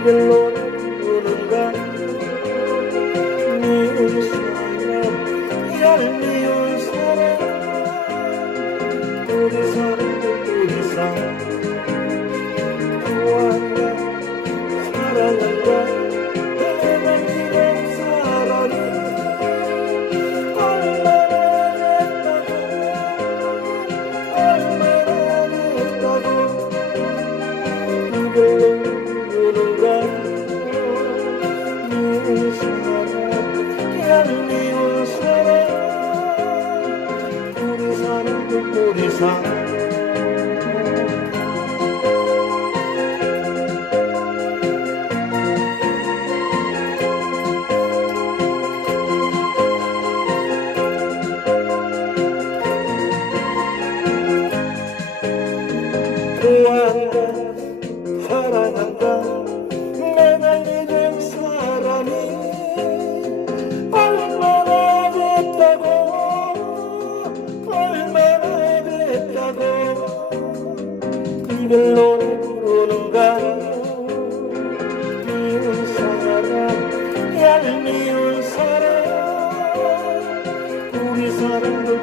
이별로 우는가? 미운 사람 얄미운 사람. 우리 사람 우리 사람 좋아한다 사랑한다 우리 삶 이별 노래 부르는 건 미운 사랑 얄미운 사랑. 우리 사랑도